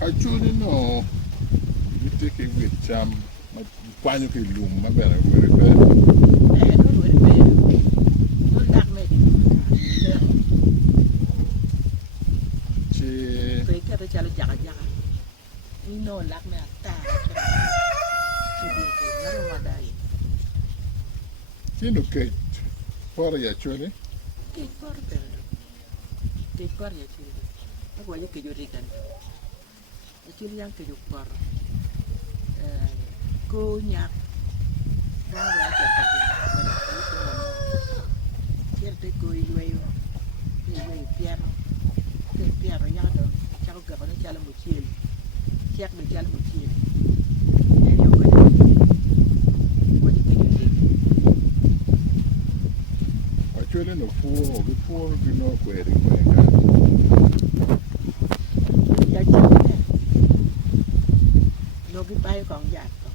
Actually, no. You take it with quando che lum, va bene, vuoi ripetere? Non vuoi ripetere, non darmi Ci, poi che c'è la giaga giaga, non darmi a tale, non va dai, fino che fuori actually, che porto che porto ci ma voglio che io ricano, e ci li anche io porto, cognac, đang quay trở thành gente coi quei piano che piano yado ciao che non c'è la mochila check mi c'è la mochila e io voglio che io actually no fuori di no queri quei ya c'è no cái bay còn giặt còn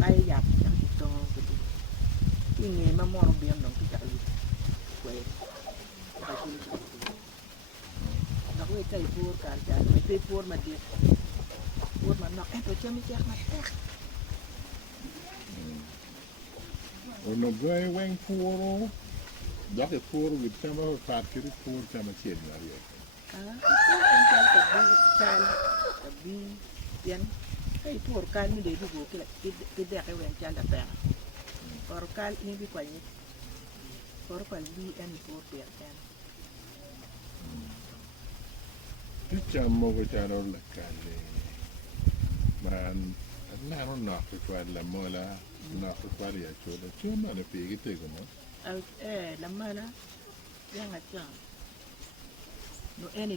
bay giặt chẳng thì to cái nghề mà mò biển nó cái chạy quay nó có cái pur cả cái pur mà đi pur mà nó em tôi chưa mới chắc mà no gai weng fuoro, dopo che fuoro with siamo fatti di fuoro siamo chiedi la ria. itu em tapi pian cái pur kan ni để dulu cái đẹp cái quen chân là bèn pur kan ini bị quay pur quay bi em pur pian kan Diciamo che c'era la calle, ma non no che qua la mola, no che qua ria actually, c'è ma ne pighi te come? lama lah yang ngacang no any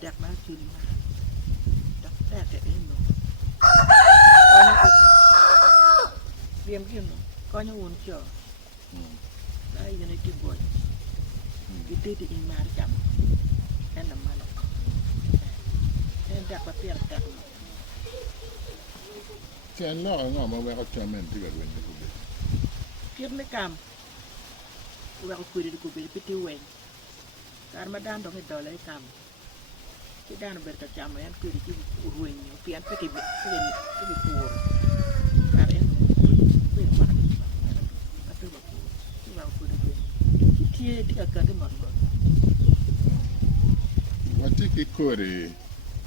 dak ma chuli ma dak ke no biam kim no ko nya won cho ai ne ti boy ite ti in mar jam en lama la en dak pa pier dak C'è no, ma vuoi facciamo mente per venire qui. pier ne kam wa ko kuri ko be piti wen kar ma dan do ke dole kam ti dan ber ka cham en kuri ti ruin ni pian piti be pur kar en be ma ma to ba ko ti wa ko de ti ti ka ka de ma ko Wati che corre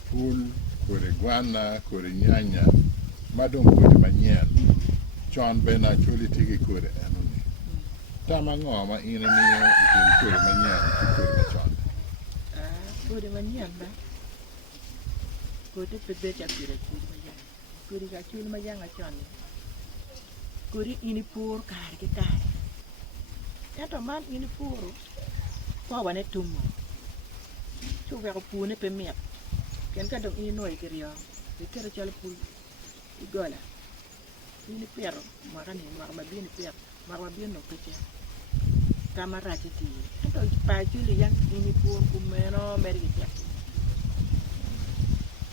full, corre guana, corre nyanya, ma non corre manyan. John ben actually tiki corre anoni. Tama ngoma ina ni corre manyan, corre John. ko de ma nyan ba ko de pe be cha ti re ti ma ya ko ri ga chi ma ya nga chon ko ri ini pur kar ke kar ya to man ini pur ko wa ne tum chu ga ko pu ne pe miet ken ka dong ini noi ke rio ke re cha le pu igola ini pero ma kan ni ma bi ni per ma bi no ke cha kamera ti to pa chu li yang ini pur ku meno meri ke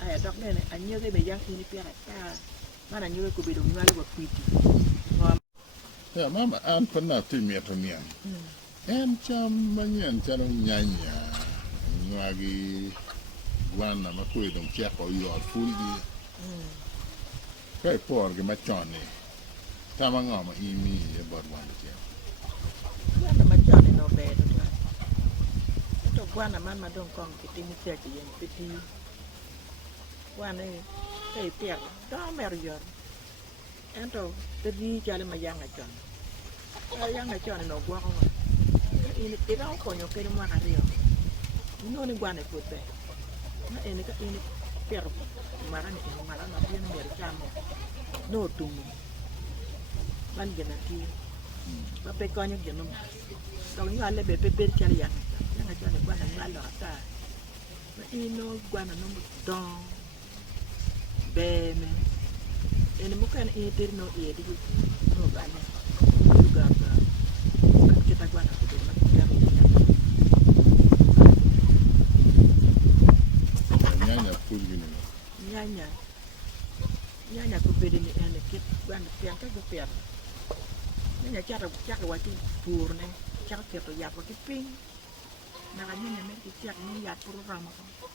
ai dok ne anyo ke be yang ini per ta mana nyo ko be dong ngal wa kwiti Ya mama an panna ti mieto nian. En cham manyan chalo nyanya. Nwagi guana ma kwe dong chia ko yo fulgi. Kai por ge ma choni. Tama ngoma imi e bor wan che. guana ma chone no be to guana man ma dong kong piti ni te ti yen piti guana ke per do mer yor ento te di chale ma yang a chon yang a chon no gwa ko ini te ra ko nyo ke mo ka rio no ni guana ko te na ini ka ini per mara ni mara na bien mer chamo no tumu man gena ki ba pe ko nyo geno to ni ale be pe per chale yang a chon guana na lo ta ma ino guana no mo don bene ene mo kan e ter no e di no bane juga ka kan kita guana ko de ma ya Nyanya fulgi ni. nyanya ko be ni ene kit guana pian ka go pian nyanya cha wa ti pur ne chắc kiểu tôi giặt vào cái pin là cái như này mấy cái chắc nó giặt pro ram mà không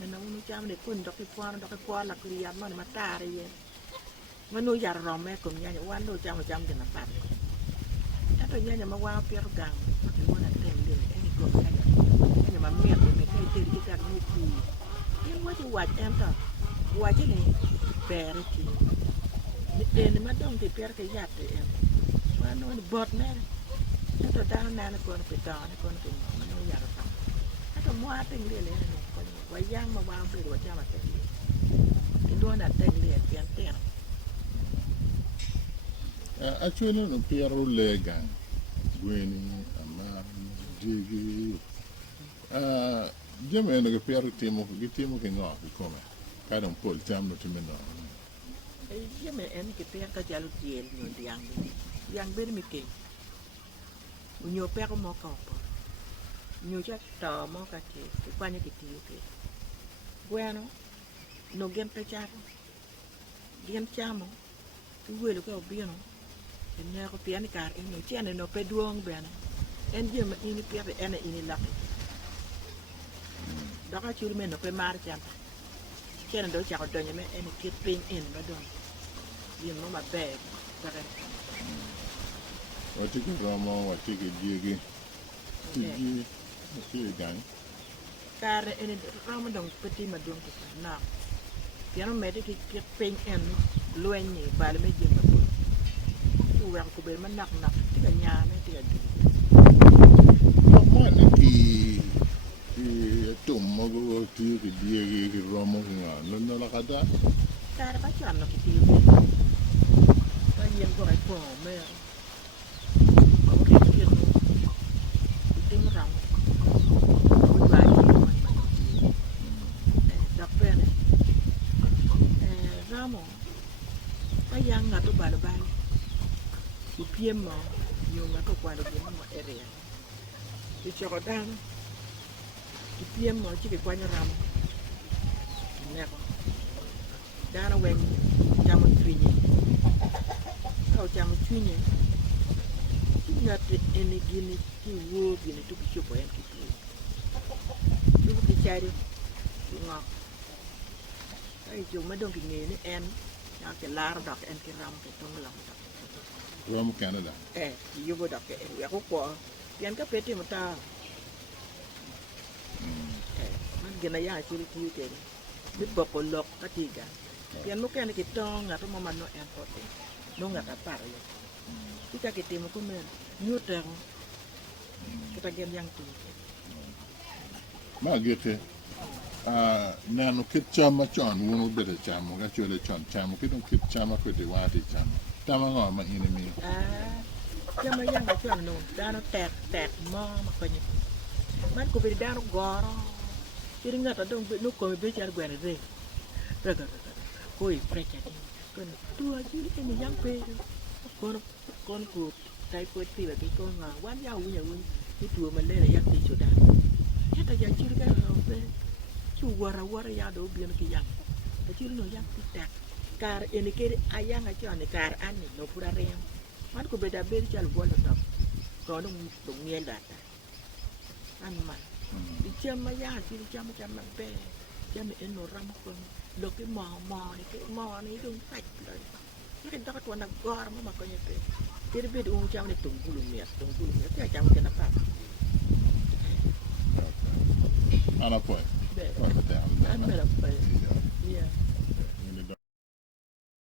nên nó chăm để quên đọc cái qua là cái giặt mà ta đây vậy mà nuôi giặt ram mấy cùng nhau những quán đồ chăm thì nó bạcถ้าตัวนี้จะมาว่าเปียรกังถือว่านั่นเต็มเลยไอ้นี่กดได้เนี่ยมันเมียนเลยไม่เคยตื่นที่จะงูคูยังว่าจะวัดแอมต่อวัดที่นี่แปรทีเอ็นมาต้องติดเปียรกระยัดเลยแอมว่าโน่นบดแน่ถ้าตัวดาวนานะคนไปต่อนะคนไปมันไม่อยากทำถ้าตัวมัวเต็งเรียนเลยนะคนไว้ย่างมาวางไปหัวเจ้ามาเต็งเรียนกินด้วยนั่นเต็งเรียนเปลี่ยนเตี้ย Actually, no Piero Legan, Gwini, Amman, Jiggy. Jimmy and the Piero Timo, get Timo can go, come. I don't pull Tam to me now. Iya me en ke pe ka jalu tiel no yang ber mi ke unyo pe ko mo ka po nyo ja to mo ka ke kwa nya ke ti ke bueno no gen pe cha gen chamo tu we lo ka bi no en ne ko pe ni kar en no chen no pe duong be na en je ma ini pe en ini la da ka churu me no pe mar cha chen do cha ko do nya me en ke ping en ba do yin no ma bag kare What take a Rama, what take a Jiggy, Jiggy, gang. kare en ramadong peti ma dong ko na piano me de ke ping en loen ni ba le me jin ba tu wa ko be man nak ti ga nya me ti ga di Not one, he took Mogo to the Jiggy, Rama, no, like that. kare ba chan no ki ti ba yen ko ai ko me ba ko ti ti no ti mo ram ko ba ji man ma da pene ramo ba yang nga to ba le ba ku piem mo yo nga to kwa le mo area ti choko dan ku piem mo chi ke kwa nya ram ne ko dana wen jamu twinye kau jamu twinye tinga te ene gini ki wo gini tu ki chopo en ki tu ki chari ki nga ai jo ma dong ki nge ni en ya ke lar dak en ki ram ke tong lam dak Rama, Canada. yo go dak ke ya ko ko pian ka peti mata man gina ya chiri ki ke ni boko lok ka tiga pian mo kene ki tong ngato mo man no en pote no ngata par yo kita kita mo kumen nyuteng kita gen yang tu Ma get it. Nano kit chama chon, one bit of cham, got you the chon cham, kit don't kit chama with the white cham. Tamang my enemy. jama yang ga chon no dano tek mo ma ko ni man ko be dano goro kiri ngata dong be no ko be char gwere re raga koi precha ni kon tu aji ni yang pe kon ko tai ko ti ba ki kon nga wan ya wu ni tu ma le ya ti chu da ya ta ya chi ga no be chu wara ya do bi ki yang ta chi no yang ti tek kar eni ke ayang a chon ni kar an ni no pura rem man ko be da be chal bolo to ko no dum ni da ta an ma di chama ya chi chama be chama en no ram ko lo cái mò này cái mò này đừng sạch rồi cái đó toàn là gor mà có như thế cái biết uống cháo này tung bulu miệt cái cháo cái nắp Ana point. anh mới là phải